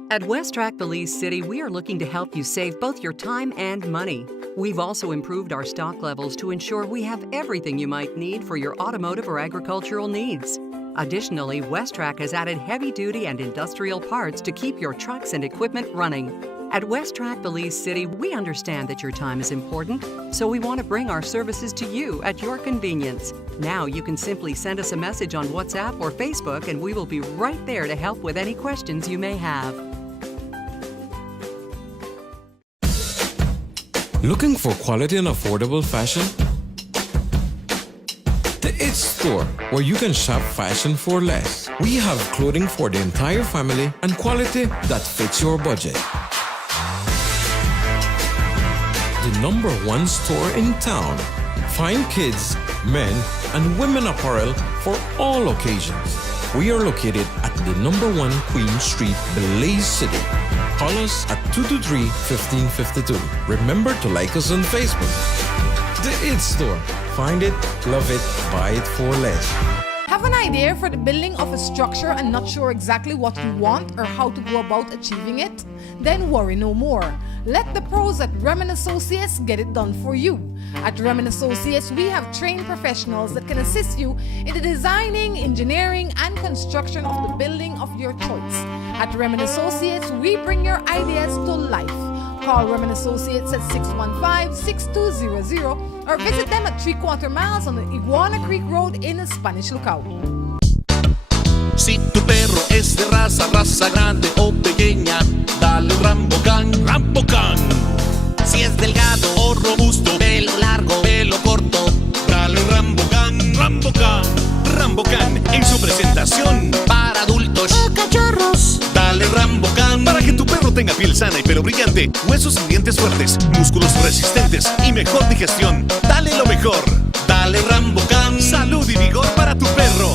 At West Track Belize City, we are looking to help you save both your time and money. We've also improved our stock levels to ensure we have everything you might need for your automotive or agricultural needs. Additionally, West Track has added heavy-duty and industrial parts to keep your trucks and equipment running. At West Track Belize City, we understand that your time is important, so we want to bring our services to you at your convenience. Now you can simply send us a message on WhatsApp or Facebook and we will be right there to help with any questions you may have. Looking for quality and affordable fashion? The It Store, where you can shop fashion for less. We have clothing for the entire family and quality that fits your budget. The #1 store in town. Fine kids, men, and women apparel for all occasions. We are located at the #1 Queen Street, Belize City. Call us at 223-1552. Remember to like us on Facebook. The It Store. Find it, love it, buy it for less. Have an idea for the building of a structure and not sure exactly what you want or how to go about achieving it? Then worry no more. Let the pros at Remen Associates get it done for you. At Remen Associates, we have trained professionals that can assist you in the designing, engineering, and construction of the building of your choice. At Remen Associates, we bring your ideas to life. call Roman Associates at 615-6200 or visit them at 3/4 miles on the Iguana Creek Road in the Spanish Lookout. Si tu perro es de raza grande o pequeña, dale un Rambocan, Rambocan. Si es delgado o robusto, pelo largo, pelo corto, dale un Rambocan, Rambocan. Rambocan en su presentación para adultos o cachorros. Dale Rambocan para que tu perro tenga piel sana y pelo brillante, huesos y dientes fuertes, músculos resistentes y mejor digestión. Dale lo mejor. Dale Rambocan. Salud y vigor para tu perro.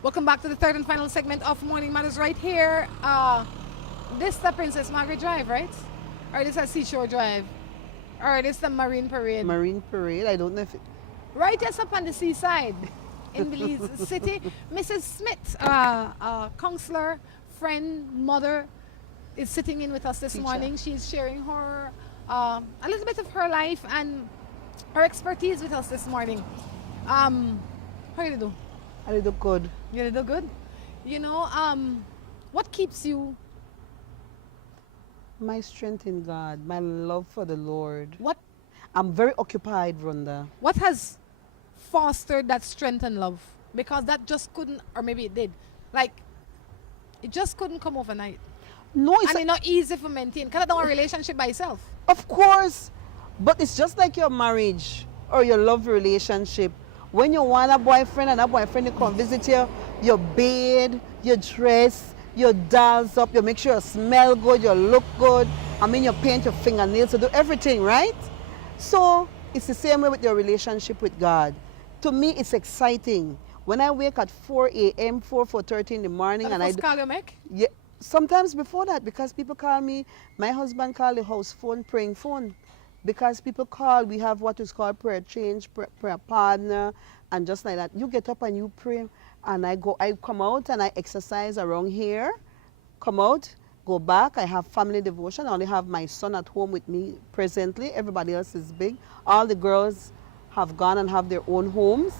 Welcome back to the third and final segment of Morning Matters right here. This is the Princess Margaret Drive, right? Or this is Seashore Drive? Or this is the Marine Parade? Marine Parade, I don't know if it... Right just up on the seaside in Belize City. Mrs. Smith, counselor, friend, mother, is sitting in with us this morning. She's sharing her a little bit of her life and her expertise with us this morning. How you do? I do good. You do good? You know, what keeps you? My strength in God, my love for the Lord. What? I'm very occupied, Rhonda. What has fostered that strength and love? Because that just couldn't, or maybe it did. Like, it just couldn't come overnight. No, it's and it's not easy for maintain. Kind of don't a relationship by itself. Of course, but it's just like your marriage or your love relationship. When you want a boyfriend and a boyfriend you come visit you, you bathe, you dress, you dolls up, you make sure you smell good, you look good. I mean, you paint your fingernails, you do everything, right? So it's the same way with your relationship with God. To me, it's exciting. When I wake at 4 a.m., 4:30 in the morning, and I call you, Meg? Yeah, sometimes before that, because people call me, my husband called the house phone, praying phone. Because people call, we have what is called prayer change, prayer partner, and just like that. You get up and you pray, and I come out and I exercise around here, come out, go back. I have family devotion. I only have my son at home with me presently. Everybody else is big. All the girls have gone and have their own homes.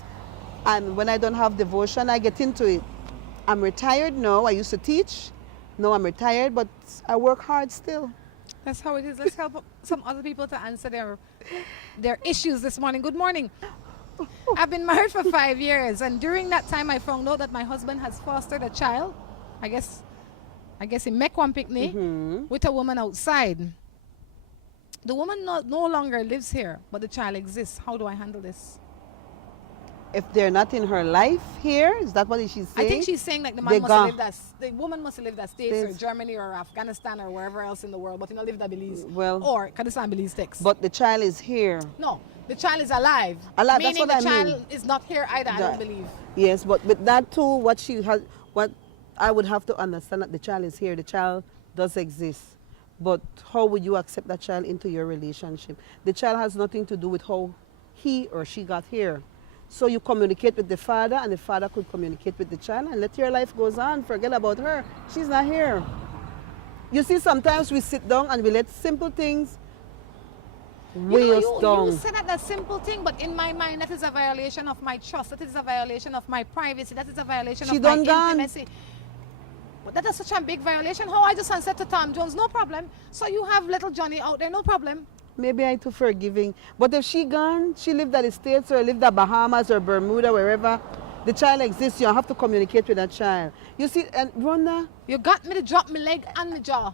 And when I don't have devotion, I get into it. I'm retired now. I used to teach. Now I'm retired, but I work hard still. That's how it is. Let's help some other people to answer their issues this morning. Good morning. I've been married for 5 years, and during that time I found out that my husband has fostered a child. I guess he make one picnic with a woman outside. The woman no longer lives here, but the child exists. How do I handle this? If they're not in her life here, is that what she's saying? I think she's saying like the woman must have lived at States or Germany or Afghanistan or wherever else in the world, but lived at Belize. Well, or Kadistan Belize text. But the child is here. No, the child is alive. Alive, meaning that's what the I mean. child is not here either, I don't believe. Yes, but with that too, what I would have to understand that the child is here. The child does exist. But how would you accept that child into your relationship? The child has nothing to do with how he or she got here. So you communicate with the father, and the father could communicate with the child, and let your life goes on. Forget about her. She's not here. You see, sometimes we sit down and we let simple things weigh us down. You said that simple thing, but in my mind, that is a violation of my trust. That is a violation of my privacy. That is a violation of my intimacy. But that is such a big violation. How I just said to Tom Jones, no problem. So you have little Johnny out there, no problem. Maybe I'm too forgiving. But if she gone, she lived at the States or lived at Bahamas or Bermuda, wherever, the child exists, you have to communicate with that child. You see, and Rhonda... You got me to drop my leg and my jaw.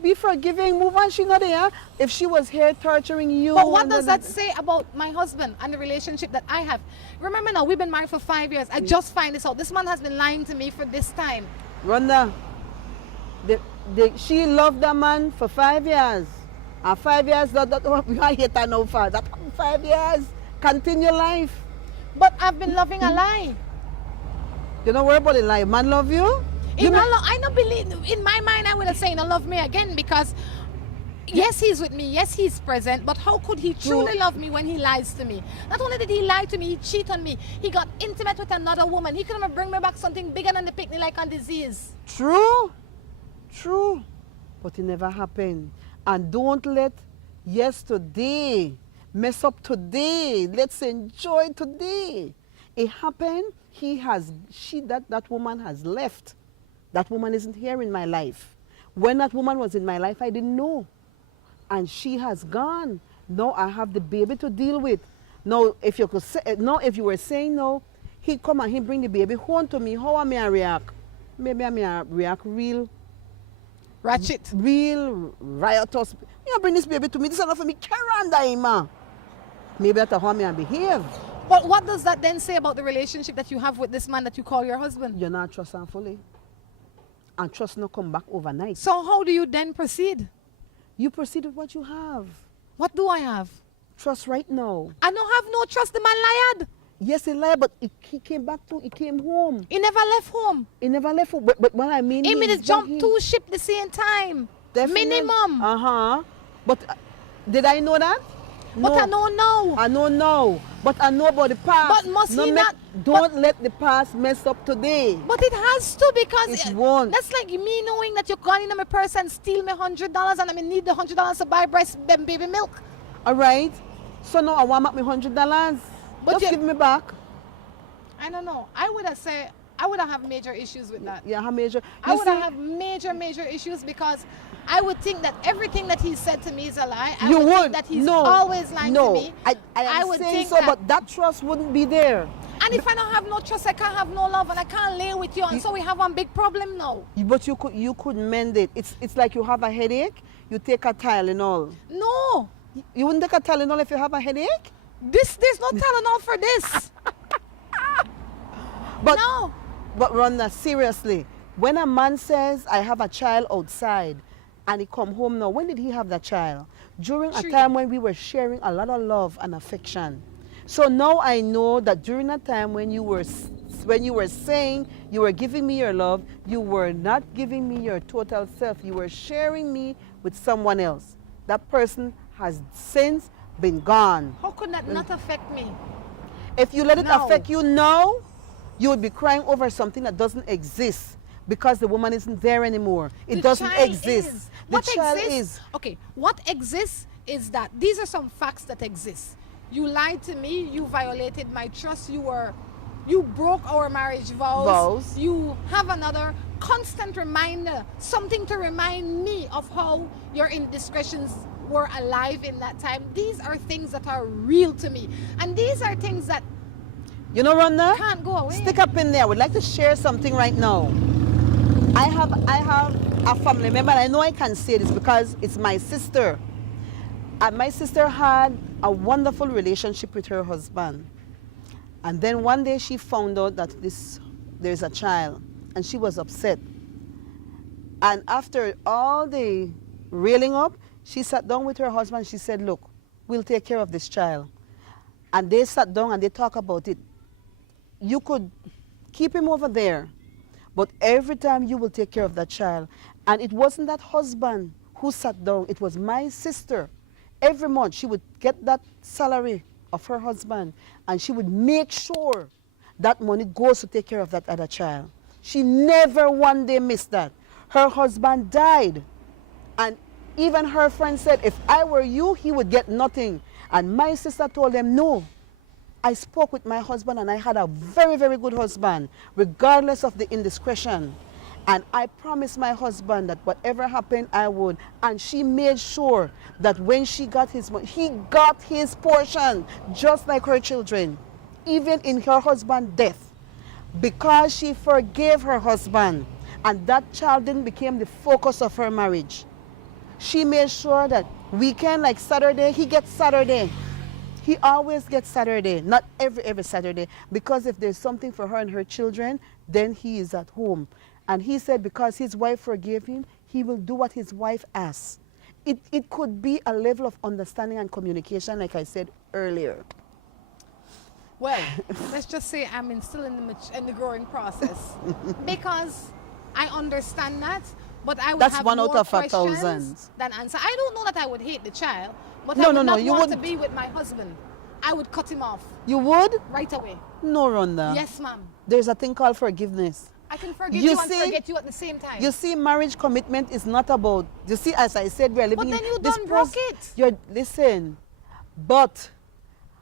Be forgiving, move on, she not there. If she was here torturing you... But what does that say about my husband and the relationship that I have? Remember now, we've been married for 5 years. I just find this out. This man has been lying to me for this time. Rhonda, she loved that man for 5 years. And 5 years, we can't hate her now for that. 5 years, continue life. But I've been loving a lie. You don't worry about the lie. Man love you? I don't believe, in my mind, I would have said, "No, love me again," because yes, he's with me, yes, he's present, but how could he truly love me when he lies to me? Not only did he lie to me, he cheat on me. He got intimate with another woman. He could have bring me back something bigger than the picnic, like on disease. True. But it never happened. And don't let yesterday mess up today. Let's enjoy today. It happened. That woman has left. That woman isn't here in my life. When that woman was in my life, I didn't know. And she has gone. Now I have the baby to deal with. Now, if you were saying no, he come and he bring the baby home to me, how am I react? Maybe I may react real Ratchet. Real riotous. You bring this baby to me. This is enough for me. Carry on, Daima. Maybe that's how I behave. But what does that then say about the relationship that you have with this man that you call your husband? You're not trust him fully. And trust not come back overnight. So how do you then proceed? You proceed with what you have. What do I have? Trust right now. I don't have no trust. The man lied. Yes, he lied, but he came back to, he came home. He never left home. He never left home. But what I mean he just jumped 2 ships the same time. Definitely. Minimum. But did I know that? But no. I don't know. I don't know. But I know about the past. But must he not? Don't let the past mess up today. But it has to, because it won't. That's like me knowing that you're going into my purse and steal me $100 and I need the $100 to buy breast and baby milk. All right. So now I want my $100. But just give me back. I don't know. I would have major issues with that. Yeah, major. I would have major issues, because I would think that everything that he said to me is a lie. I would think that he's always lying to me. I would think so, but that trust wouldn't be there. And if I don't have no trust, I can't have no love, and I can't lay with you, and so we have one big problem now. But you could mend it. It's like you have a headache, you take a Tylenol. No. You wouldn't take a Tylenol if you have a headache? There's no Tylenol for this. But, no. But Rhonda, seriously, when a man says, I have a child outside, and he come home now, when did he have that child? During a time when we were sharing a lot of love and affection. So now I know that during a time when you were saying you were giving me your love, you were not giving me your total self. You were sharing me with someone else. That person has since been gone. How could that not affect me? If you let it affect you now, you would be crying over something that doesn't exist, because the woman isn't there anymore. It doesn't exist. The child is. Okay, what exists is that these are some facts that exist. You lied to me, you violated my trust, you broke our marriage vows. You have another constant reminder, something to remind me of how your indiscretions were alive in that time. These are things that are real to me. And these are things that you know, Rhonda, can't go away. Stick up in there. I would like to share something right now. I have a family member, and I know I can say this because it's my sister. And my sister had a wonderful relationship with her husband. And then one day she found out that there's a child, and she was upset. And after all the railing up, she sat down with her husband. She said, look, we'll take care of this child. And they sat down and they talked about it. You could keep him over there, but every time you will take care of that child. And it wasn't that husband who sat down, it was my sister. Every month she would get that salary of her husband, and she would make sure that money goes to take care of that other child. She never one day missed that. Her husband died, and even her friend said, if I were you, he would get nothing. And my sister told them, no. I spoke with my husband, and I had a very, very good husband, regardless of the indiscretion. And I promised my husband that whatever happened, I would. And she made sure that when she got his money, he got his portion, just like her children, even in her husband's death, because she forgave her husband. And that child didn't become the focus of her marriage. She made sure that weekend, like Saturday, he gets Saturday. He always gets Saturday, not every Saturday, because if there's something for her and her children, then he is at home. And he said because his wife forgave him, he will do what his wife asks. It could be a level of understanding and communication, like I said earlier. Well, let's just say I'm still in the growing process, because I understand that, but I would That's have one more out of questions 1,000. than answer. I don't know that I would hate the child, but No, I would no, no, not you want to wouldn't. be with my husband. I would cut him off You would? right away. No, Rhonda. Yes, ma'am. There's a thing called forgiveness. I can forgive You you and see- forget you at the same time. You see, marriage commitment is not about, you see, as I said, we're living But then in you this done broke it. Listen, but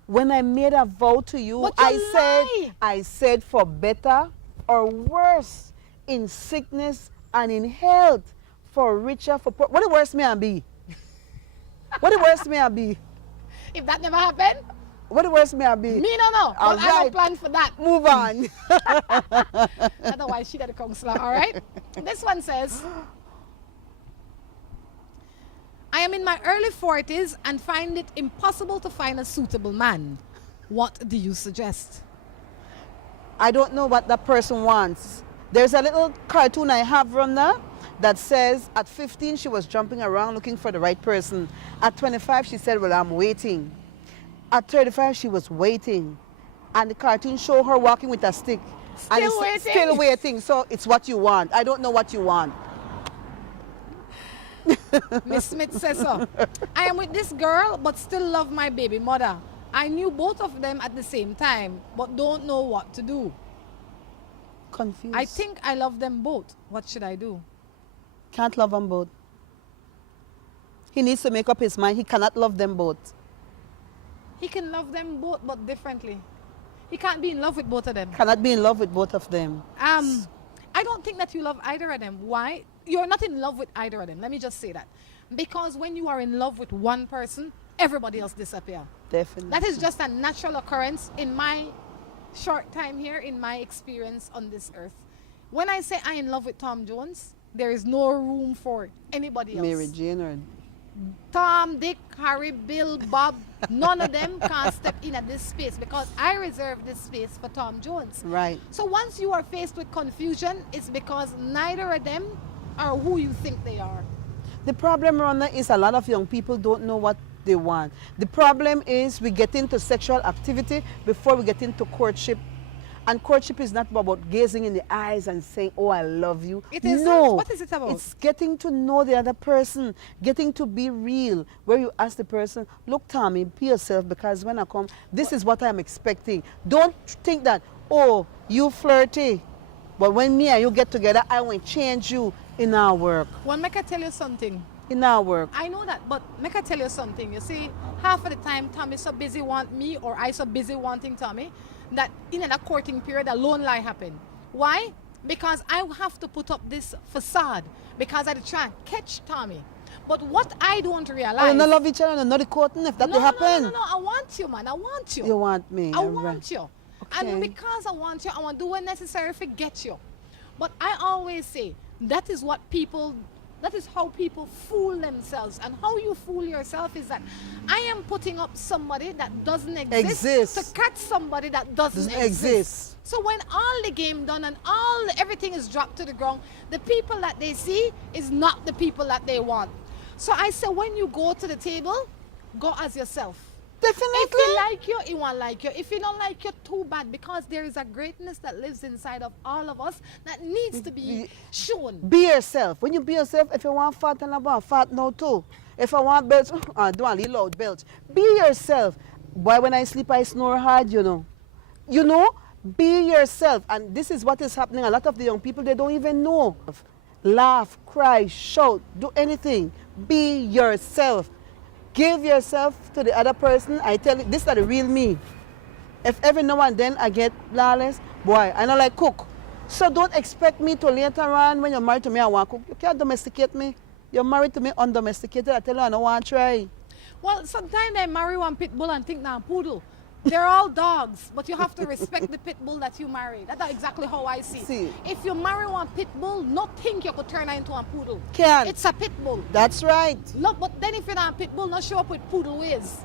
when I made a vow to you, But you lie. I said for better or worse, in sickness and in health, for richer, for poor. What the worst may I be? What the worst may I be? If that never happened, What the worst may I be? me no know. All But I don't right. plan for that. Move on. Otherwise, she the counselor, all right? This one says, I am in my early 40s and find it impossible to find a suitable man. What do you suggest? I don't know what that person wants. There's a little cartoon I have, Rhonda, that says at 15 she was jumping around looking for the right person. At 25 she said, well, I'm waiting. At 35 she was waiting. And the cartoon showed her walking with a stick. And Still it's waiting. Still waiting. So it's what you want. I don't know what you want. Miss Smith says so. I am with this girl but still love my baby mother. I knew both of them at the same time but don't know what to do. Confused. I think I love them both. What should I do? Can't love them both. He needs to make up his mind. He cannot love them both. He can love them both but differently. He can't be in love with both of them. Cannot be in love with both of them. I don't think that you love either of them. Why? You're not in love with either of them. Let me just say that. Because when you are in love with one person, everybody else disappears. Definitely. That is just a natural occurrence in my short time here, in my experience on this earth. When I say I'm in love with Tom Jones, there is no room for anybody else. Mary Jane or Tom, Dick, Harry, Bill, Bob, none of them can step in at this space because I reserve this space for Tom Jones. right. So once you are faced with confusion, it's because neither of them are who you think they are. The problem, Rhonda, is a lot of young people don't know what they want. The problem is we get into sexual activity before we get into courtship. And courtship is not about gazing in the eyes and saying, oh, I love you. It isn't? No. What is it about? It's getting to know the other person, getting to be real, where you ask the person, look, Tommy, be yourself because when I come, this is what I'm expecting. Don't think that, oh, you flirty. But when me and you get together, I will change you in our work. Well, make I tell you something. In our work. I know that, but make I tell you something. You see, half of the time, Tommy so busy want me or I so busy wanting Tommy that in that courting period, a lone lie happen. Why? Because I have to put up this facade because I try and catch Tommy. But what I don't realize... Oh, you don't love each other and not the courting if that no, will happen. No, I want you, man. I want you. You want me. I all want right. you. Okay. And because I want you, I want to do what necessary to get you. But I always say, that is how people fool themselves. And how you fool yourself is that I am putting up somebody that doesn't exist. To catch somebody that doesn't exist. So when all the game done and everything is dropped to the ground, the people that they see is not the people that they want. So I say when you go to the table, go as yourself. Definitely. If you like you, he won't like you. If you don't like you, too bad. Because there is a greatness that lives inside of all of us that needs to be shown. Be yourself. When you be yourself, if you want fat and I want fat now too. If I want belts, I don't want a loud belts. Be yourself. Boy, when I sleep, I snore hard, you know. You know? Be yourself. And this is what is happening. A lot of the young people, they don't even know. Laugh, cry, shout, do anything. Be yourself. Give yourself to the other person. I tell you, this is the real me. If every now and then I get lawless, boy, I don't like cook. So don't expect me to later on, when you're married to me, I want to cook. You can't domesticate me. You're married to me undomesticated. I tell you, I don't want to try. Well, sometimes I marry one pit bull and think now poodle. They're all dogs, but you have to respect the pit bull that you marry. That's exactly how I see it. If you marry one pit bull, not think you could turn her into a poodle. Can't. It's a pit bull. That's right. Look, but then if you're not a pit bull, not show up with poodle ways.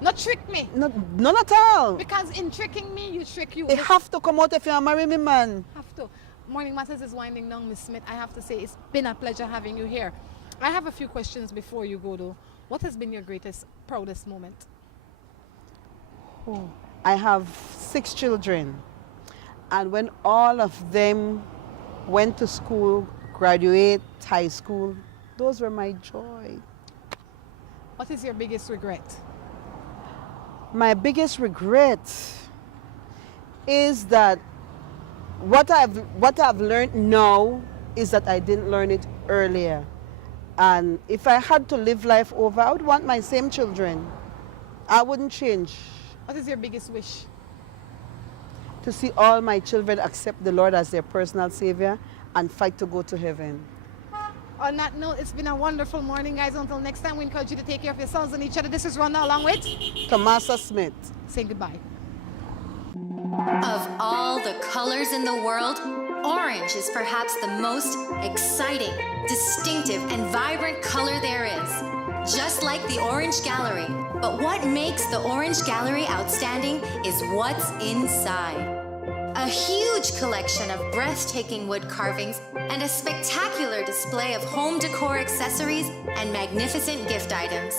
Not trick me. None at all. Because in tricking me, you trick you. It have to come out if you marry me, man. Have to. Morning Matters is winding down, Miss Smith. I have to say it's been a pleasure having you here. I have a few questions before you go though. What has been your greatest, proudest moment? I have 6 children. And when all of them went to school, graduate high school. Those were my joy. What is your biggest regret? My biggest regret is that what I've learned now is that I didn't learn it earlier. And if I had to live life over, I would want my same children. I wouldn't change. What is your biggest wish? To see all my children accept the Lord as their personal Savior and fight to go to heaven. On that note, it's been a wonderful morning, guys. Until next time, we encourage you to take care of yourselves and each other. This is Rhonda along with Tomasa Smith. saying goodbye. Of all the colors in the world, orange is perhaps the most exciting, distinctive, and vibrant color there is. Just like the Orange Gallery. But what makes the Orange Gallery outstanding is what's inside. A huge collection of breathtaking wood carvings and a spectacular display of home decor accessories and magnificent gift items.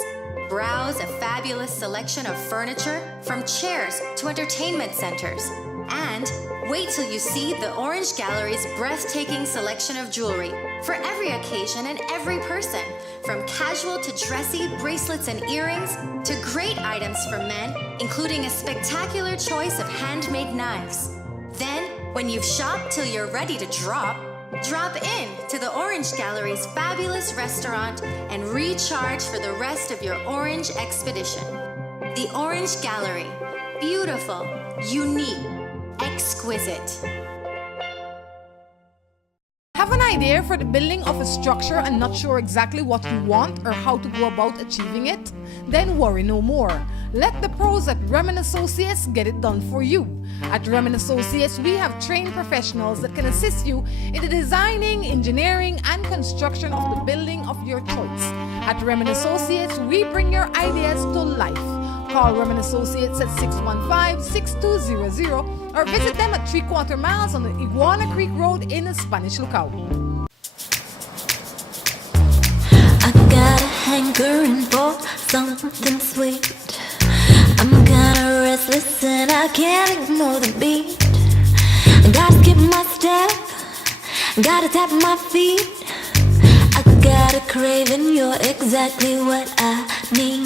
Browse a fabulous selection of furniture, from chairs to entertainment centers. And wait till you see the Orange Gallery's breathtaking selection of jewelry for every occasion and every person, from casual to dressy bracelets and earrings to great items for men, including a spectacular choice of handmade knives. Then, when you've shopped till you're ready to drop in to the Orange Gallery's fabulous restaurant and recharge for the rest of your orange expedition. The Orange Gallery. Beautiful, unique, exquisite. Have an idea for the building of a structure and not sure exactly what you want or how to go about achieving it? Then worry no more. Let the pros at Remen Associates get it done for you. At Remen Associates, we have trained professionals that can assist you in the designing, engineering, and construction of the building of your choice. At Remen Associates, we bring your ideas to life. Call Remen Associates at 615-6200 or visit them at 3/4 miles on the Iguana Creek Road in the Spanish Lookout. I got a hankering for something sweet. I'm kinda restless and I can't ignore the beat. I gotta skip my step, gotta tap my feet. I got a craving, you're exactly what I need.